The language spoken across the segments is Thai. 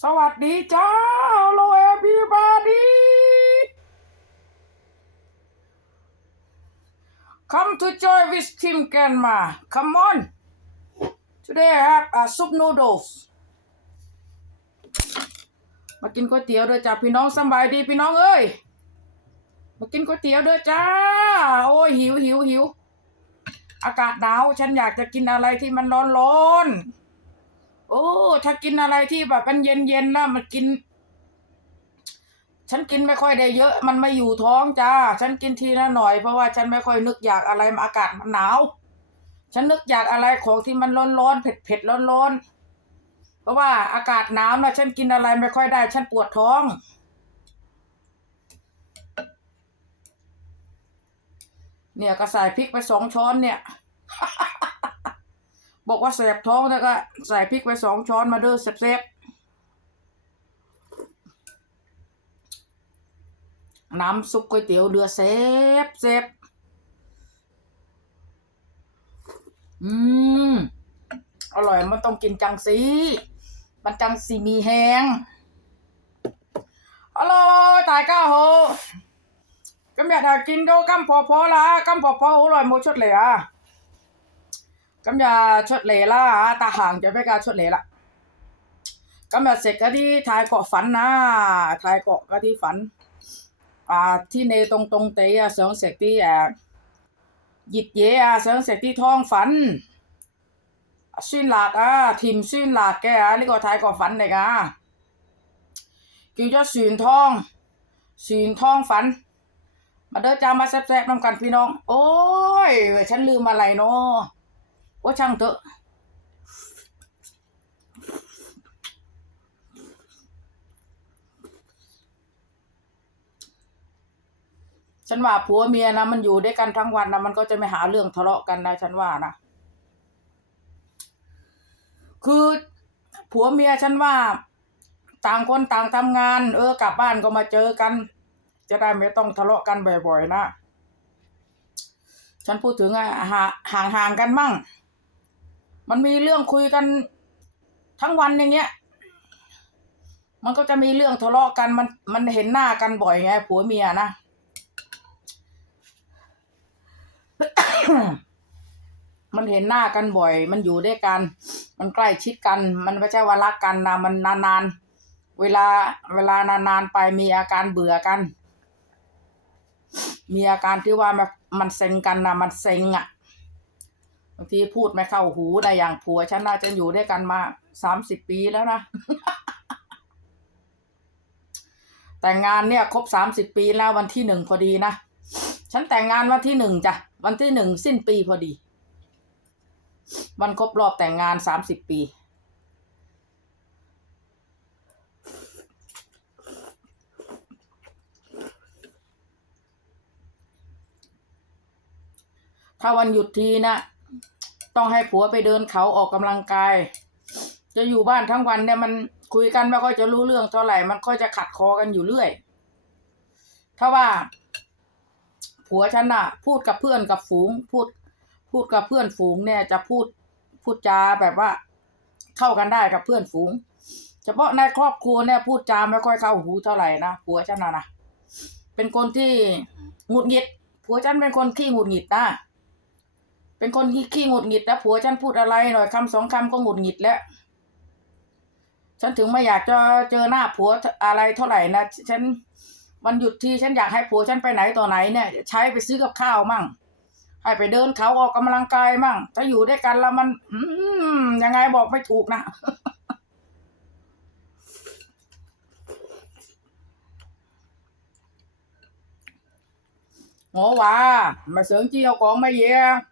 สวัสดีจ้า Hello everybody Come to join with Tim Grandma Come on Today I have a soup noodles มากินก๋วยเตี๋ยวเด้อจ้าพี่น้องสบายดีพี่น้องเอ้ยมากินก๋วยเตี๋ยวเด้อจ้า โอ้ยหิวหิวหิวอากาศหนาวฉันอยากจะกินอะไรที่มันร้อนร้อน โอ้ ถ้ากินอะไรที่แบบมันเย็นเย็นๆนะมันกิน ฉันกินไม่ค่อยได้เยอะ มันไม่อยู่ท้องจ้า ฉันกินทีละหน่อยเพราะว่าฉันไม่ค่อยนึกอยากอะไรอากาศมันหนาว ฉันนึกอยากอะไรของที่มันร้อนร้อนๆเผ็ดเผ็ดร้อนร้อนๆเพราะว่าอากาศหนาวนะฉันกินอะไรไม่ค่อยได้ ฉันปวดท้องเนี่ยก็ใส่พริกไปสองช้อนเนี่ย บอกว่าแสบท้องแล้วก็ใส่พริกไปสองช้อนมาเด้อแซ่บๆน้ำซุปก๋วยเตี๋ยวเดือแซ่บแซ่บอืม อร่อยมันต้องกินจังสี มันจังสีมีแหงอร่อยตายก้าโหก็อยากจะกินโดกัมพอพอละกัมพอพออร่อยโมชดเลยอะ 咁就出嚟啦吓，得闲就比较出嚟啦。今日食嗰啲泰国粉啊，泰国嗰啲粉啊，天气冻冻地啊，想食啲诶热嘢啊，想食啲汤粉，酸辣啊，甜酸辣嘅啊，呢、个泰国粉嚟㗎，叫咗船汤，船汤粉。มาเด้อจ้ามาแซ่บๆน้ำกันพี่น้อง โอ้ย ฉันลืมอะไรเนาะ ว่าช่างเถอะฉันว่าผัวเมียนะมันอยู่ด้วยกันทั้งวันนะมันก็จะไม่หาเรื่องทะเลาะกันนะฉันว่านะคือผัวเมียฉันว่า ต่างคนต่างทำงาน เออกลับบ้านก็มาเจอกัน จะได้ไม่ต้องทะเลาะกันบ่อยๆนะฉันพูดถึงอะห่างห่างๆกันมั่ง มันมีเรื่องคุยกันทั้งวันอย่างเงี้ย มันก็จะมีเรื่องทะเลาะกัน มันมันเห็นหน้ากันบ่อยไงผัวเมียนะ มันเห็นหน้ากันบ่อย มันอยู่ด้วยกัน มันใกล้ชิดกัน มันไม่ใช่ว่ารักกันนะ มันนานๆ เวลาเวลานานๆไปมีอาการเบื่อกัน มีอาการที่ว่ามันเซ็งกันนะมันเซ็งอะางทีพูดไม่เข้าหูได้อย่างผัวฉันน่าจะอยู่ด้วยกันมาสามสิบปีแล้วนะ แต่งงานเนี่ยครบสามสิบปีแล้ววันที่หนึ่งพอดีนะ ฉันแต่งงานวันที่หนึ่งจ้ะ วันที่หนึ่งสิ้นปีพอดี วันครบรอบแต่งงานสามสิบปีถ้าวันหยุดทีนะ ต้องให้ผัวไปเดินเขาออกกำลังกาย จะอยู่บ้านทั้งวันเนี่ยมันคุยกันไม่ค่อยจะรู้เรื่องเท่าไหร่ มันค่อยจะขัดคอกันอยู่เรื่อย ถ้าว่า ผัวฉันน่ะพูดกับเพื่อนกับฝูง พูด พูดกับเพื่อนฝูงเนี่ยจะพูดพูดจาแบบว่า เข้ากันได้กับเพื่อนฝูง เฉพาะในครอบครัวเนี่ยพูดจาไม่ค่อยเข้าหูเท่าไหร่นะผัวฉันนะนะเป็นคนที่หงุดหงิดผัวฉันเป็นคนขี้หงุดหงิดนะ เป็นคนขี้ขี้หงุดหงิดแล้วผัวฉันพูดอะไรหน่อยคำสองคำก็หงุดหงิดแล้ว ฉันถึงไม่อยากจะเจอหน้าผัวอะไรเท่าไหร่นะฉันวันหยุดที่ฉันอยากให้ผัวฉันไปไหนต่อไหนเนี่ย ใช้ไปซื้อกับข้าวมั่งให้ไปเดินเขาออกกำลังกายมั่งถ้าอยู่ด้วยกันแล้วมัน อืมยังไงบอกไม่ถูกนะ ngộ bà mà sướng chi đâu còn mấy vậy ngộ bà lượng phu chay là kinh ta mìn tô là à dầu ao kiều kè dầu có ที่อ่าสัตว์แหมอ้ามขี้กะแสงอากกินหมีนแน่แสงอยากจะ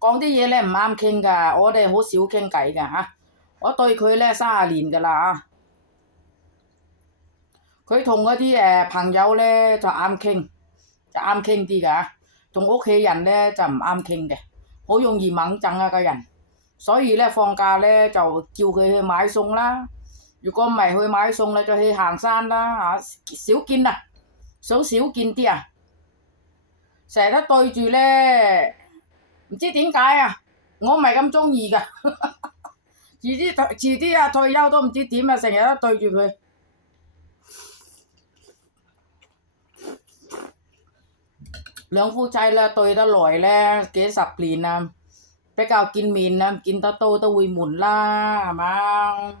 講啲嘢咧唔啱傾噶，我哋好少傾偈噶嚇，我對佢咧三十年噶啦啊， 佢同嗰啲誒朋友咧就啱傾，就啱傾啲㗎。同屋企人咧就唔啱傾嘅，好容易猛憎啊個人。所以咧放假咧就叫佢去買餸啦。如果唔係去買餸咧，就去行山啦嚇，少見啊，想少見啲啊。成日都對住咧， 唔知點解啊！我唔係咁中意㗎，遲啲退遲啲啊退休都唔知點啊，成日都對住佢。兩夫妻咧對得耐咧幾十年啦，比較見面啦，見得多都會悶啦，係嘛？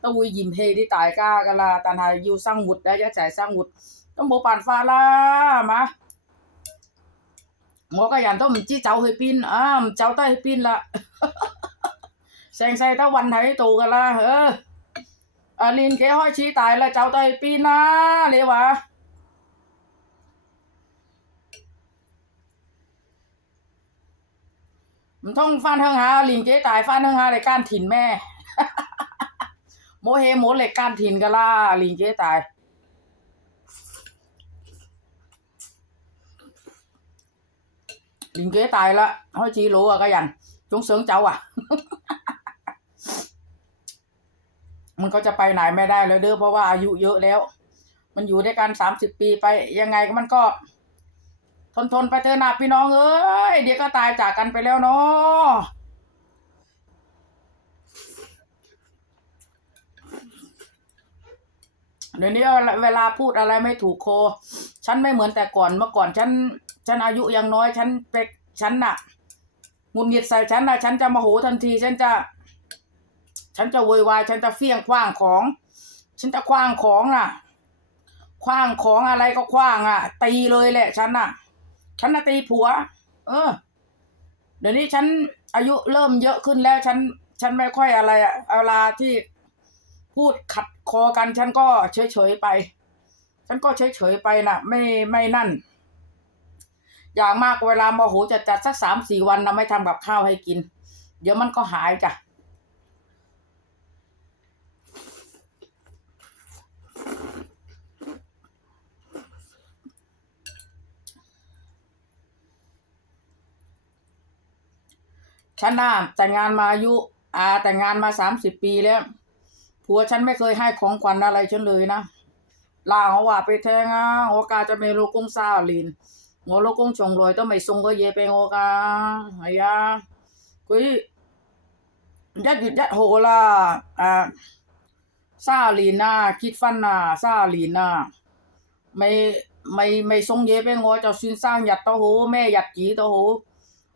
都會嫌棄啲大家噶啦，但係要生活咧，一齊生活都冇辦法啦，係嘛？ 뭐가 얀돔 찌 자오해 빈 아, 자오다해 빈 라. 생사이 다 완하이 도가 라. 어. 아, 린 개허 지 다이라 자오다해 빈 나. 레 와. thông phan hưng hà liền chế tài phan hưng hà lại can thìn mẹ mô hê mô lại can thìn gà la liền chế tài Nhìn kế tài là Hỏi chi lũ à cái dành Chúng sướng cháu มันก็จะไปไหนไม่ได้แล้วเด้อเพราะว่าอายุเยอะแล้ว มันอยู่ด้วยกันสามสิบปีไปยังไงก็มันก็ ทนทนไปเจอหนาพี่น้องเอ้ยเดี๋ยวก็ตายจากกันไปแล้วเนาะเดี๋ยวนี้เวลาพูดอะไรไม่ถูกโค ฉันไม่เหมือนแต่ก่อนเมื่อก่อนฉัน ฉันอายุยังน้อย ฉันเป็กฉันน่ะหงุดหงิดใส่ฉันน่ะ ฉันจะโมโหทันที ฉันจะ ฉันจะโวยวาย ฉันจะเฟี้ยงคว้างของ ฉันจะคว้างของน่ะ คว้างของอะไรก็คว้างอะ ตีเลยแหละ ฉันน่ะ ฉันน่ะตีผัว เออ เดี๋ยวนี้ฉันอายุเริ่มเยอะขึ้นแล้ว ฉัน ฉันไม่ค่อยอะไรอะเวลาที่พูดขัดคอกัน ฉันก็เฉยเฉยๆไป ฉันก็เฉยเฉยๆไปน่ะ ไม่ไม่นั่น อย่างมากเวลาโมโหจะจัดสักสามสี่วันนะไม่ทำกับข้าวให้กิน เดี๋ยวมันก็หายจ้ะฉันน่ะแต่งงานมาอายุอ่าแต่งงานมาสามสิบปีแล้วผัวฉันไม่เคยให้ของขวัญอะไรฉันเลยนะลาเขาว่าไปแทงอะ我家จะไม่รู้กงซาลิน 我老公從來都未送過嘢俾我噶，係啊，佢一月一號啦，誒卅年啊，結婚啊，卅年啊，未未未送嘢俾我，就算生日都好，咩日子都好。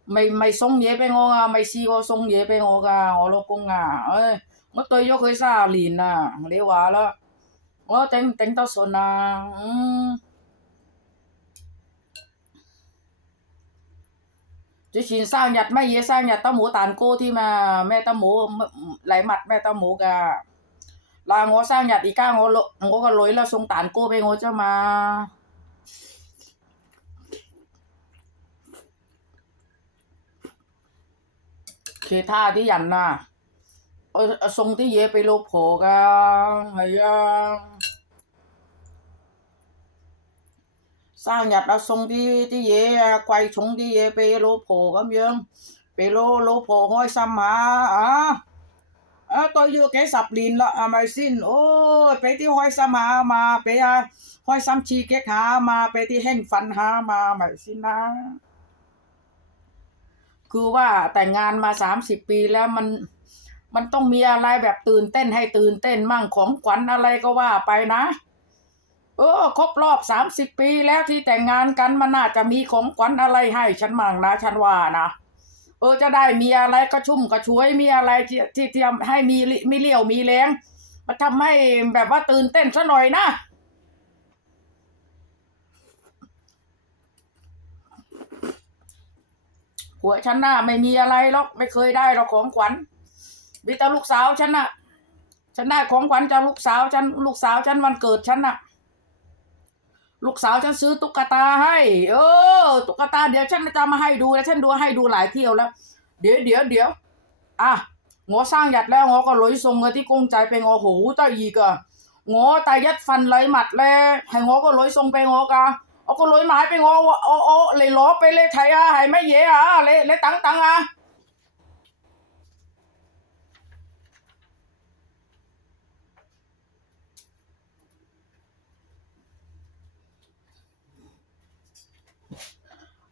未未送嘢俾我啊，未試過送嘢俾我噶，我老公啊，唉，我對咗佢三十年啦，你話啦，我頂唔頂得順啊？嗯， chứ xin sao nhặt mấy gì sao nhặt tao mũ tàn cô thì mà mẹ tao mũ lấy mặt mẹ tao mũ cả là ngó sao nhặt ý ca ngó lộ ngó cái lối là xuống tàn cô bên ngó cho mà khi tha thì dành à sung tí dễ bị lô phổ cả hay à sang Nhật đã xong đi đi về quay xuống đi về về lô phổ cảm dương về lô lô phổ hoi xăm hả à à tôi vừa cái sập liền là à mày xin ô về đi hoi xăm hả mà về à hoi xăm chi cái hả mà về đi hẹn phần hả mà mày xin à คือว่าแต่งงานมาสามสิบปีแล้วมันมันต้องมีอะไรแบบตื่นเต้นให้ตื่นเต้นมั่งของขวัญอะไรก็ว่าไปนะ เออครบรอบสามสิบปีแล้วที่แต่งงานกันมันน่าจะมีของขวัญอะไรให้ฉันมั่งนะฉันว่านะเออจะได้มีอะไรกระชุ่มกระชวยมีอะไรที่ที่ที่ทำให้มีมีเลี้ยวมีแรงมาทำให้แบบว่าตื่นเต้นซะหน่อยนะผัวฉันน่ะไม่มีอะไรหรอกไม่เคยได้หรอกของขวัญมีแต่ลูกสาวฉันน่ะ ฉันได้ของขวัญจากลูกสาวฉันลูกสาวฉันวันเกิดฉันน่ะ ลูกสาวฉันซื้อตุ๊กตาให้ เออ ตุ๊กตาเดี๋ยวฉันจะมาให้ดูแล้วฉันดูให้ดูหลายเที่ยวแล้ว เดี๋ยวเดี๋ยวเดี๋ยวอะงอสร้างหยัดแล้วงอก็ลอยทรงเงที่กงใจไปงอโหตาอีกอะงอตายัดฟันเลยหมัดเลยให้งอก็ลอยทรงไปงอกะเอาก็ลอยหมายไปงอโอโอเลยล้อไปเลยไทยอะให้ไม่เยอะอะเลยเลยตังตังอะ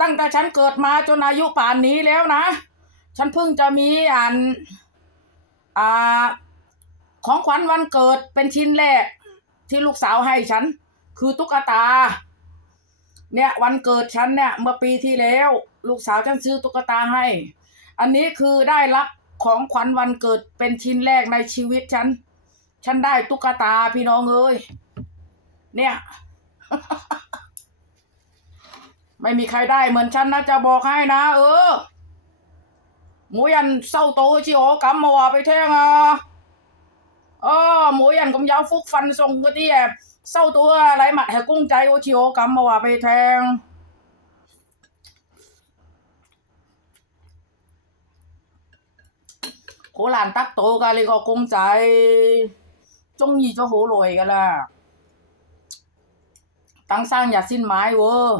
ตั้งแต่ฉันเกิดมาจนอายุป่านนี้แล้วนะ ฉันเพิ่งจะมีอ่านอ่าของขวัญวันเกิดเป็นชิ้นแรก ที่ลูกสาวให้ฉัน คือตุ๊กตา เนี่ยวันเกิดฉันเนี่ย เมื่อปีที่แล้ว ลูกสาวฉันซื้อตุ๊กตาให้ อันนี้คือได้รับของขวัญวันเกิดเป็นชิ้นแรกในชีวิตฉัน ฉันได้ตุ๊กตาพี่น้องเอ้ยเนี่ย ไม่มีใครได้เหมือนฉันนะจะบอกให้นะ เออหมูยันเศร้าโตชิโอกำมาว่าไปแท่งอะเออหมูยันกำยาวฟุกฟันทรงก็ที่แอบเศร้าตัวไรหมัดแหกุ้งใจโอชิโอกำมาว่าไปแทงโคลานตักโตกันเลยก็กงใจจงยีเจ้าโหลอยกันล่ะตั้งสร้างอย่าสิ้นไม้เว้อ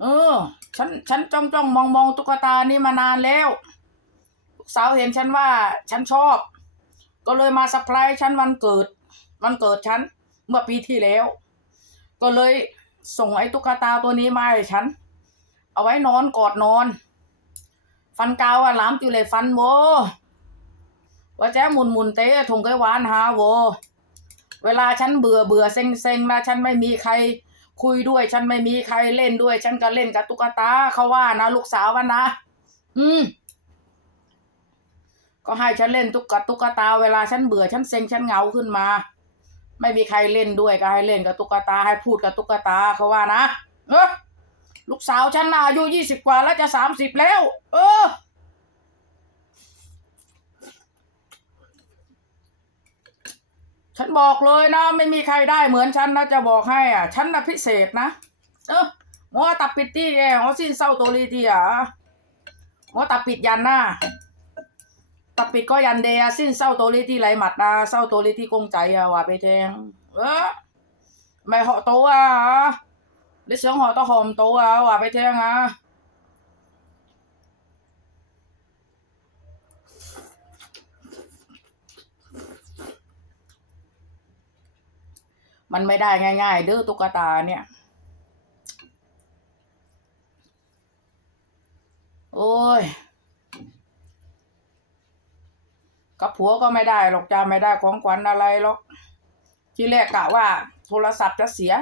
เออ ฉัน ฉันจ้องจ้องมองมองตุ๊กตานี่มานานแล้วลูกสาวเห็นฉันว่า ฉันชอบ ก็เลยมาสปายฉันวันเกิด วันเกิดฉัน เมื่อปีที่แล้ว ก็เลยส่งไอ้ตุ๊กตาตัวนี้มาให้ฉัน เอาไว้นอนกอดนอน ฟันกาวอะหลามจุเลยฟันโวว่าแจ้หมุนหมุนเตะทงไกหวานหาโว เวลาฉันเบื่อเบื่อเซ็งเซ็งนะฉันไม่มีใคร คุยด้วยฉันไม่มีใครเล่นด้วย ฉันก็เล่นกับตุ๊กตาเขาว่านะลูกสาววันนะ อืม ก็ให้ฉันเล่นตุ๊กกับตุ๊กตาเวลาฉันเบื่อฉันเซ็งฉันเหงาขึ้นมา ไม่มีใครเล่นด้วยก็ให้เล่นกับตุ๊กตาให้พูดกับตุ๊กตาเขาว่านะเออลูกสาวฉันน่ะอายุยี่สิบกว่าแล้วจะสามสิบแล้ว เออ ฉันบอกเลยนะ ไม่มีใครได้เหมือนฉันนะจะบอกให้อะ ฉันนะพิเศษนะ เออหมอตับปิดที่แกหมอสิ้นเศร้าตัวลีทีอะหมอตับปิดยันนะตับปิดก็ยันเดียสิ้นเศร้าตัวลีที่ไหลหมัดนะเศร้าตัวลีที่กงใจอะว่าไปแทงเออไม่เหาะโตอะลิเสียงเหาะตะหอมโตอะว่าไปแทงอะ มันไม่ได้ง่ายๆเด้อตุ๊กตาเนี่ย โอ้ย กับผัวก็ไม่ได้หรอกจ้าไม่ได้ของขวัญอะไรหรอก ที่แรกกะว่า โทรศัพท์จะเสีย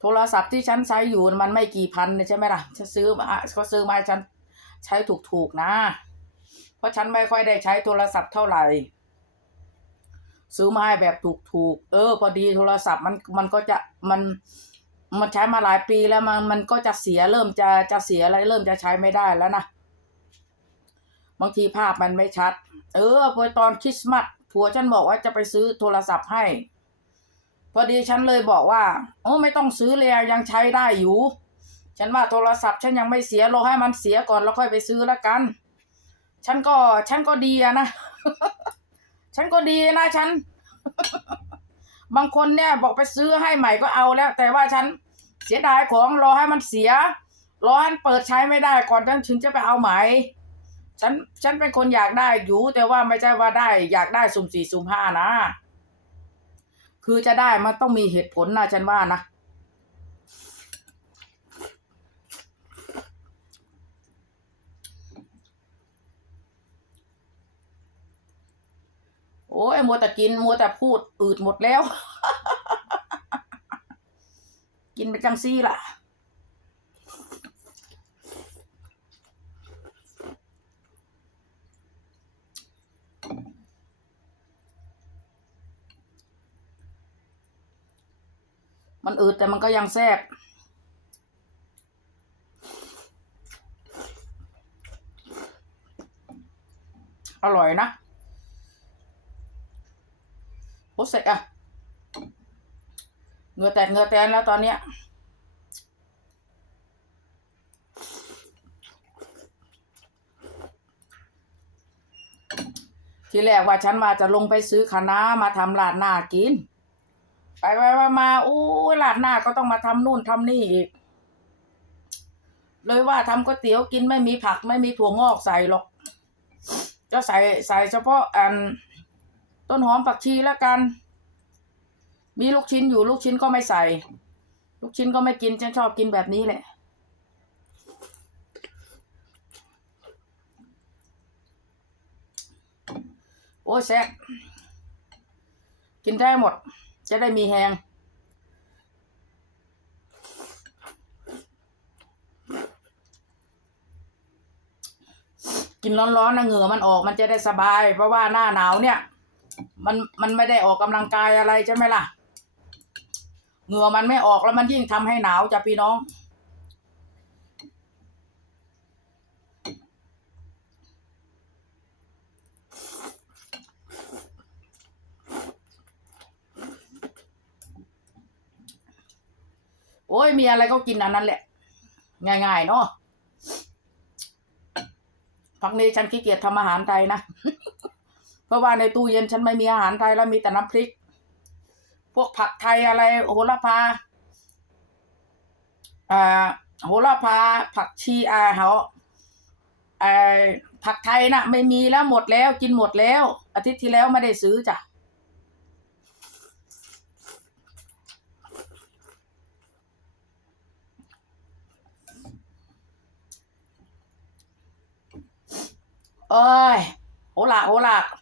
โทรศัพท์ที่ฉันใช้อยู่มันไม่กี่พันใช่ไหมล่ะฉันซื้อมาเขาซื้อมาฉันใช้ถูกๆนะ เพราะฉันไม่ค่อยได้ใช้โทรศัพท์เท่าไหร่ ซื้อมาให้แบบถูกๆเออ พอดีโทรศัพท์มันมันก็จะมันมันใช้มาหลายปีแล้วมันมันก็จะเสียเริ่มจะจะเสียอะไรเริ่มจะใช้ไม่ได้แล้วนะบางทีภาพมันไม่ชัด เออพอตอนคริสต์มาสผัวฉันบอกว่าจะไปซื้อโทรศัพท์ให้ พอดีฉันเลยบอกว่า โอ้ไม่ต้องซื้อเลยยังใช้ได้อยู่ ฉันว่าโทรศัพท์ฉันยังไม่เสียรอให้มันเสียก่อนแล้วค่อยไปซื้อละกัน ฉันก็ฉันก็ดีนะ ฉันก็ดีนะฉัน บางคนเนี่ยบอกไปซื้อให้ใหม่ก็เอาแล้ว แต่ว่าฉันเสียดายของรอให้มันเสีย รอให้มันเปิดใช้ไม่ได้ก่อนฉันถึงจะไปเอาใหม่ฉันฉันเป็นคนอยากได้อยู่ แต่ว่าไม่ใช่ว่าได้ อยากได้สุ่มสี่สุ่มห้านะ คือจะได้มันต้องมีเหตุผลนะฉันว่านะ โอ้ยมัวแต่กินมัวแต่พูดอืดหมดแล้ว กินไปจังซี่ล่ะ มันอืดแต่มันก็ยังแซ่บอร่อยนะ โอ้เสร็จอะเหงือแตกเหงือแตนแล้วตอนเนี้ยทีแรกว่าฉันมาจะลงไปซื้อคะน้ามาทำลาดหน้ากิน ไปไปมามาอู้ลาดหน้าก็ต้องมาทำนู่นทำนี่อีก เลยว่าทำก๋วยเตี๋ยวกินไม่มีผักไม่มีถั่วงอกใส่หรอกจะใส่ใส่เฉพาะอัน ต้นหอมผักชีแล้วกัน มีลูกชิ้นอยู่ลูกชิ้นก็ไม่ใส่ ลูกชิ้นก็ไม่กินฉันชอบกินแบบนี้แหละโอ้แซ่บกินได้หมด จะได้มีแหงกินร้อนๆนะเหงื่อมันออกมันจะได้สบาย เพราะว่าหน้าหนาวเนี่ย มันมันไม่ได้ออกกำลังกายอะไรใช่ไหมล่ะ เหงื่อมันไม่ออกแล้วมันยิ่งทำให้หนาวจ้ะพี่น้อง โอ้ยมีอะไรก็กินอันนั้นแหละ ง่ายๆเนาะพักนี้ฉันขี้เกียจทำอาหารไทยนะ ราะว่าในตู้เย็นฉันไม่มีอาหารไทยแล้วมีแต่น้ำพริก พวกผักไทยอะไรโหระพาอ่าโหระพาผักชีอ่าเขาไอผักไทยนะ่ะ ไม่มีแล้วหมดแล้วกินหมดแล้ว อาทิตย์ที่แล้วไม่ได้ซื้อจ้ะเอ้ยโหลาโหเตียอะที่เนตรงแล้วก็ยันหมูมาวันตรงอะชดมโตหอนอะเสกหาที่อ่าหยิดเยละเสกหาซื่นหลาก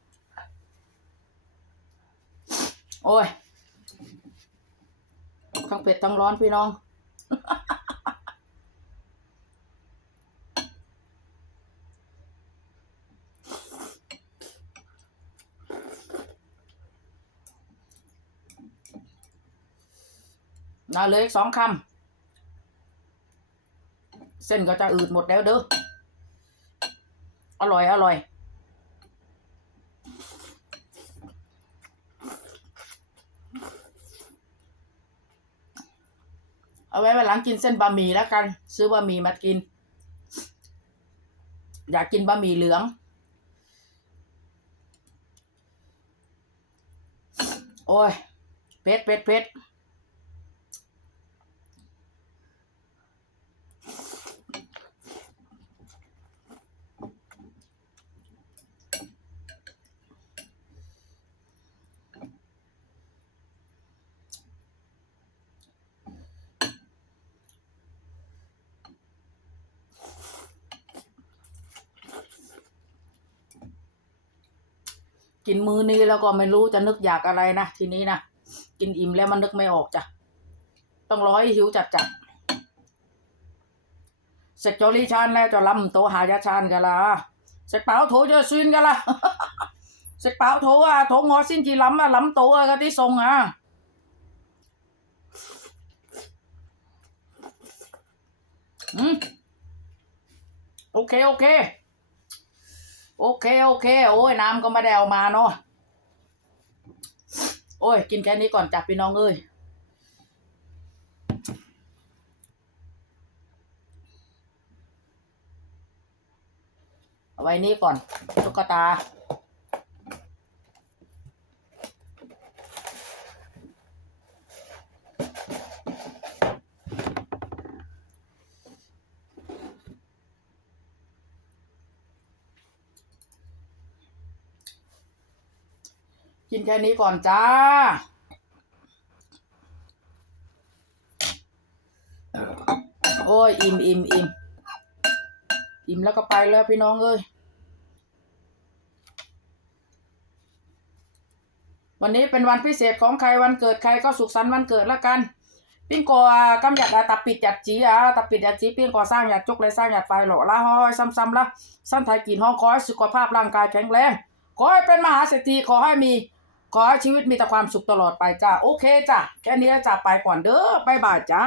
โอ้ยทั้งเป็ดทั้งร้อนพี่น้อง น่าเลยสองคำ เส้นก็จะอืดหมดแล้วเด้อ อร่อย อร่อย เอาไว้วันหลังกินเส้นบะหมี่แล้วกัน ซื้อบะหมี่มากิน อยากกินบะหมี่เหลือง โอ้ยเผ็ดเผ็ดเผ็ด กินมื้อนี้แล้วก็ไม่รู้จะนึกอยากอะไรนะทีนี้นะกินอิ่มแล้วมันนึกไม่ออกจ้ะต้องร้อยหิวจัดจัดเสร็จโจลี่ชานแล้วจะลำโตหายาชานกันละเสร็จเปล่าโถจะซินกันละเสร็จเปล่าโถอะโถงอสิ้นจีลำอะลำโตอะก็ที่ทรงอะอืมโอเค โอเค โอเคโอเค โอ้ยน้ำก็ไม่ได้เอามาเนาะโอ้ย กินแค่นี้ก่อนจับพี่น้องเอ้ยเอาไว้นี่ก่อนตุ๊กตา กินแค่นี้ก่อนจ้าโอ้ย อิ่มอิ่มอิ่มอิ่มแล้วก็ไปแล้วพี่น้องเอ้ยวันนี้เป็นวันพิเศษของใครวันเกิดใครก็สุขสันต์วันเกิดละกัน ปิ้งกอกำหยัดอาตับปิดหยัดจีอะตับปิดหยัดจีปิ้งกอสร้างหยัดจุกเลยสร้างหยัดไฟหล่อละห้อยซ้ำๆละสั้นไทยกินห้องขอให้สุขภาพร่างกายแข็งแรงขอให้เป็นมหาเศรษฐีขอให้มี ขอให้ชีวิตมีแต่ความสุขตลอดไปจ้า โอเคจ้ะ แค่นี้จ้าไปก่อนเด้อบายบายจ้า